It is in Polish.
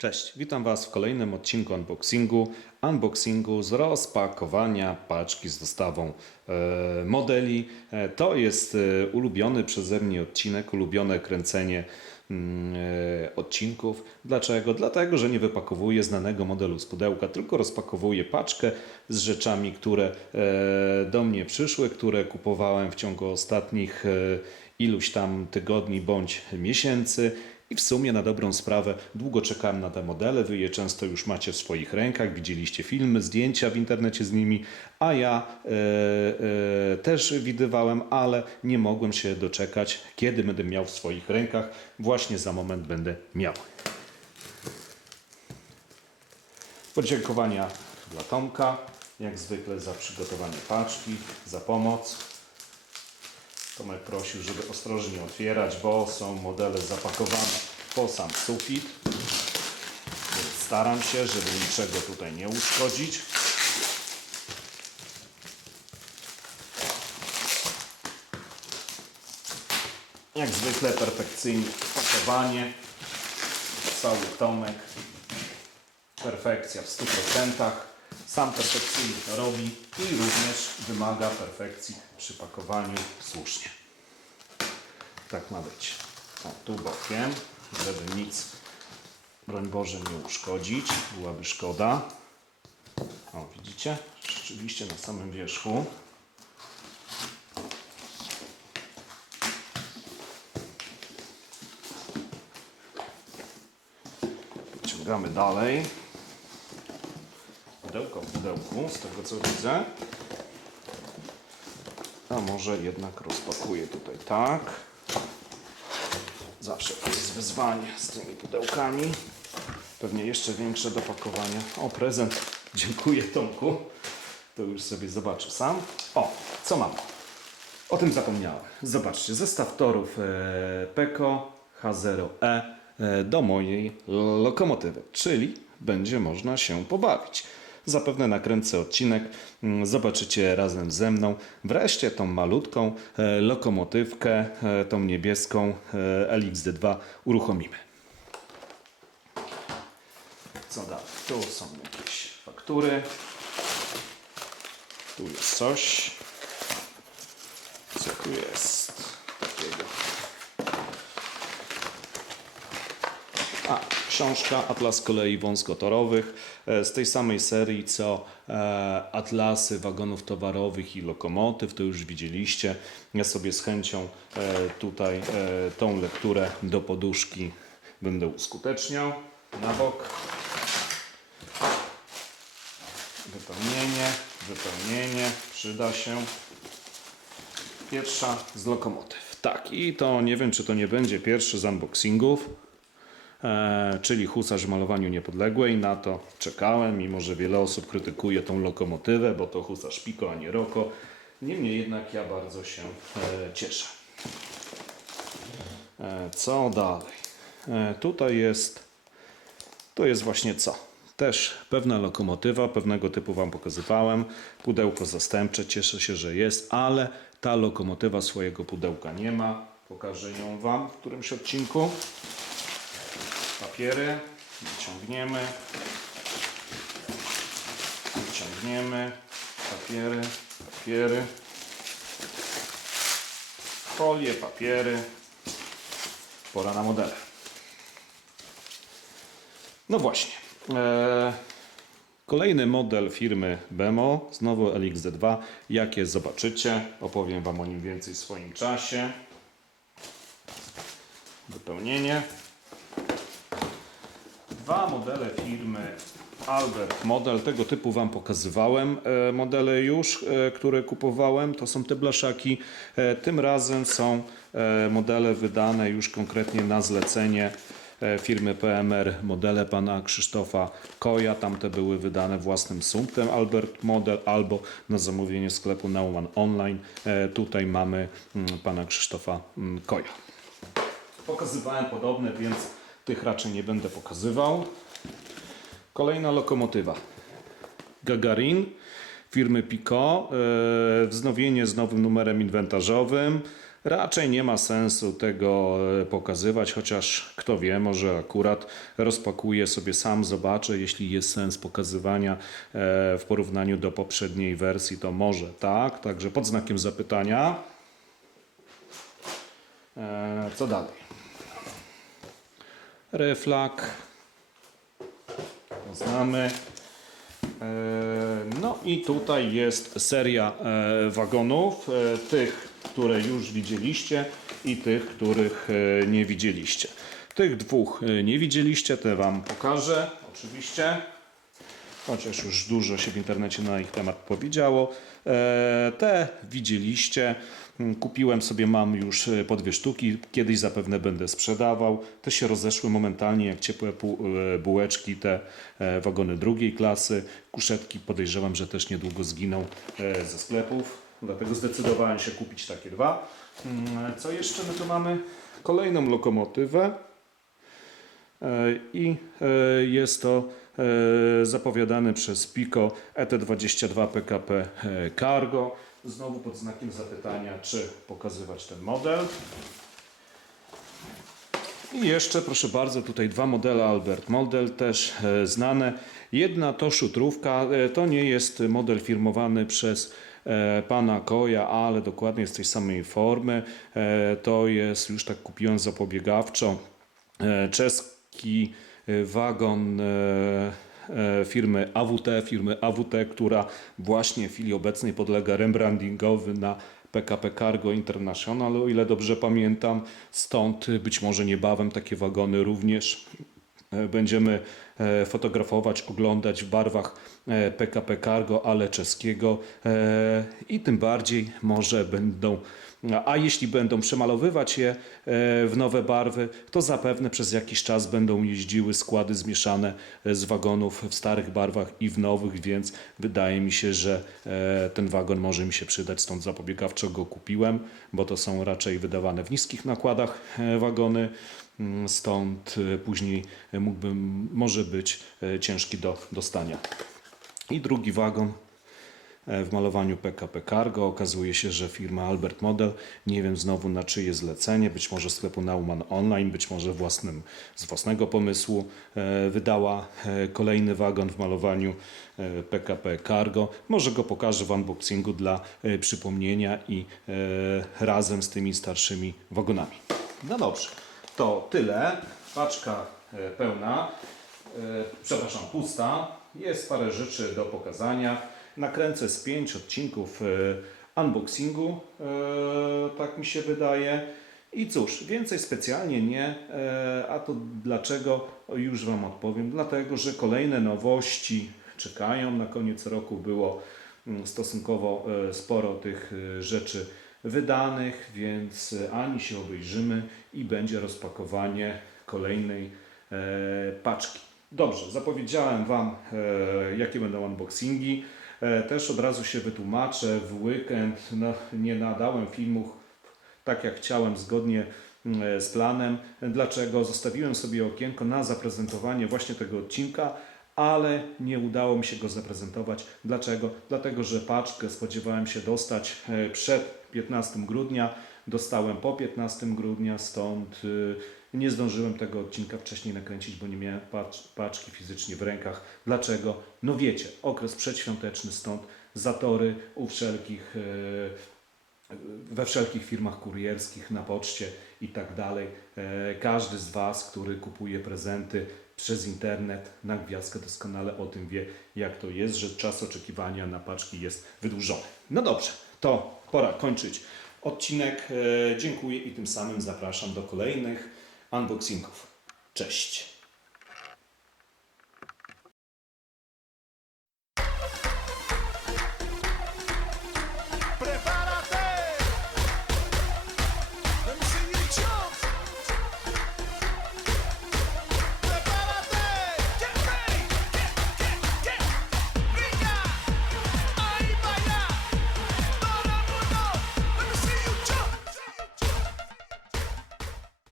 Cześć, witam Was w kolejnym odcinku unboxingu. Unboxingu z rozpakowania paczki z dostawą e, modeli. E, to jest e, ulubiony przeze mnie odcinek, ulubione kręcenie mm, odcinków. Dlaczego? Dlatego, że nie wypakowuję znanego modelu z pudełka, tylko rozpakowuję paczkę z rzeczami, które do mnie przyszły, które kupowałem w ciągu ostatnich iluś tam tygodni bądź miesięcy. I w sumie na dobrą sprawę długo czekałem na te modele, wy je często już macie w swoich rękach, widzieliście filmy, zdjęcia w internecie z nimi, a ja e, e, też widywałem, ale nie mogłem się doczekać, kiedy będę miał w swoich rękach. Właśnie za moment będę miał. Podziękowania dla Tomka, jak zwykle za przygotowanie paczki, za pomoc. Tomek prosił, żeby ostrożnie otwierać, bo są modele zapakowane po sam sufit. Staram się, żeby niczego tutaj nie uszkodzić. Jak zwykle perfekcyjnie pakowanie. Cały Tomek. Perfekcja w 100%. Sam perfekcyjnie to robi i również wymaga perfekcji przy pakowaniu słusznie. Tak ma być. O, tu bokiem, żeby nic, broń Boże, nie uszkodzić. Byłaby szkoda. O, widzicie? Rzeczywiście na samym wierzchu. Ciągamy dalej. Pudełko w pudełku, z tego co widzę. A może jednak rozpakuję tutaj tak. Zawsze jest wyzwanie z tymi pudełkami. Pewnie jeszcze większe do pakowania. O, prezent. Dziękuję Tomku. To już sobie zobaczę sam. O, co mam? O tym zapomniałem. Zobaczcie, zestaw torów e, Peko H0E e, do mojej lokomotywy, czyli będzie można się pobawić. Zapewne nakręcę odcinek, mm, zobaczycie razem ze mną wreszcie tą malutką e, lokomotywkę, e, tą niebieską e, LXD2 uruchomimy. Co dalej? Tu są jakieś faktury. Tu jest coś. Co tu jest takiego? A, książka Atlas kolei wąskotorowych e, z tej samej serii co e, Atlasy wagonów towarowych i lokomotyw, to już widzieliście. Ja sobie z chęcią e, tutaj tą lekturę do poduszki będę uskuteczniał. Na bok. Wypełnienie, wypełnienie, przyda się. Pierwsza z lokomotyw. Tak, i to nie wiem, czy to nie będzie pierwszy z unboxingów, czyli husarz w malowaniu niepodległej. Na to czekałem, mimo że wiele osób krytykuje tą lokomotywę, bo to husarz Pico, a nie Roko. Niemniej jednak ja bardzo się e, cieszę. E, co dalej? E, tutaj jest, to jest właśnie co? Też pewna lokomotywa, pewnego typu Wam pokazywałem. Pudełko zastępcze, cieszę się, że jest, ale ta lokomotywa swojego pudełka nie ma. Pokażę ją Wam w którymś odcinku. Papiery wyciągniemy. Wyciągniemy. Papiery, papiery. Folie, papiery. Pora na modele. No właśnie. E, kolejny model firmy Bemo, znowu LXD2. Jakie zobaczycie, opowiem Wam o nim więcej w swoim czasie. Wypełnienie. Dwa modele firmy Albert Model. Tego typu Wam pokazywałem e, modele już, e, które kupowałem. To są te blaszaki. E, Tym razem są modele wydane już konkretnie na zlecenie firmy PMR. Modele pana Krzysztofa Koja. Tamte były wydane własnym sumptem Albert Model albo na zamówienie sklepu Nauman Online. Tutaj mamy mm, pana Krzysztofa mm, Koja. Pokazywałem podobne, więc tych raczej nie będę pokazywał. Kolejna lokomotywa. Gagarin firmy Pico. E, Wznowienie z nowym numerem inwentarzowym. Raczej nie ma sensu tego e, pokazywać, chociaż kto wie, może akurat rozpakuję sobie sam, zobaczę, jeśli jest sens pokazywania e, w porównaniu do poprzedniej wersji, to może tak, także pod znakiem zapytania. Co dalej? Reflak. Znamy. E, No i tutaj jest seria e, wagonów, e, tych, które już widzieliście i tych, których nie widzieliście. Tych dwóch nie widzieliście, te Wam pokażę oczywiście, chociaż już dużo się w internecie na ich temat powiedziało. Te widzieliście. Mm, Kupiłem sobie, mam już e, po dwie sztuki, kiedyś zapewne będę sprzedawał. Te się rozeszły momentalnie jak ciepłe e, bułeczki, te e, wagony drugiej klasy. Kuszetki podejrzewam, że też niedługo zginą ze sklepów, dlatego zdecydowałem się kupić takie dwa. Mm, Co jeszcze my tu mamy? Kolejną lokomotywę. I jest to zapowiadany przez Pico ET22 PKP Cargo. Znowu pod znakiem zapytania, czy pokazywać ten model. I jeszcze, proszę bardzo, tutaj dwa modele Albert Model, też e, znane. Jedna to szutrówka, e, to nie jest model firmowany przez e, pana Koja, ale dokładnie z tej samej formy. To jest, już tak kupiłem zapobiegawczo, czeski wagon firmy AWT, firmy AWT, która właśnie w chwili obecnej podlega rebrandingowi na PKP Cargo International, o ile dobrze pamiętam. Stąd e, być może niebawem takie wagony również e, będziemy e, fotografować, oglądać w barwach e, PKP Cargo, ale czeskiego e, i tym bardziej może będą, a jeśli będą przemalowywać je e, w nowe barwy, to zapewne przez jakiś czas będą jeździły składy zmieszane e, z wagonów w starych barwach i w nowych, więc wydaje mi się, że e, ten wagon może mi się przydać, stąd zapobiegawczo go kupiłem, bo to są raczej wydawane w niskich nakładach wagony. Mm, Stąd później mógłbym, może być ciężki do dostania. I drugi wagon w malowaniu PKP Cargo. Okazuje się, że firma Albert Model, nie wiem znowu na czyje zlecenie, być może sklepu Nauman Online, być może własnym, z własnego pomysłu, e, wydała e, kolejny wagon w malowaniu e, PKP Cargo. Może go pokażę w unboxingu dla e, przypomnienia i e, razem z tymi starszymi wagonami. No dobrze, to tyle. Paczka e, pełna, e, przepraszam, pusta. Jest parę rzeczy do pokazania. Nakręcę z pięć odcinków e, unboxingu, e, tak mi się wydaje. I cóż, więcej specjalnie nie. E, A to dlaczego? Już Wam odpowiem. Dlatego, że kolejne nowości czekają. Na koniec roku było mm, stosunkowo sporo tych rzeczy wydanych, więc ani się obejrzymy i będzie rozpakowanie kolejnej paczki. Dobrze, zapowiedziałem Wam, jakie będą unboxingi. E, też od razu się wytłumaczę. W weekend no, nie nadałem filmów tak jak chciałem, zgodnie mm, z planem. Dlaczego? Zostawiłem sobie okienko na zaprezentowanie właśnie tego odcinka, ale nie udało mi się go zaprezentować. Dlaczego? Dlatego, że paczkę spodziewałem się dostać e, przed 15 grudnia. Dostałem po 15 grudnia, stąd y, nie zdążyłem tego odcinka wcześniej nakręcić, bo nie miałem pacz, paczki fizycznie w rękach. Dlaczego? No wiecie, okres przedświąteczny, stąd zatory u wszelkich e, we wszelkich firmach kurierskich, na poczcie i tak dalej. E, Każdy z Was, który kupuje prezenty przez internet na gwiazdkę doskonale o tym wie, jak to jest, że czas oczekiwania na paczki jest wydłużony. No dobrze, to pora kończyć odcinek. E, Dziękuję i tym samym zapraszam do kolejnych unboxingów. Cześć!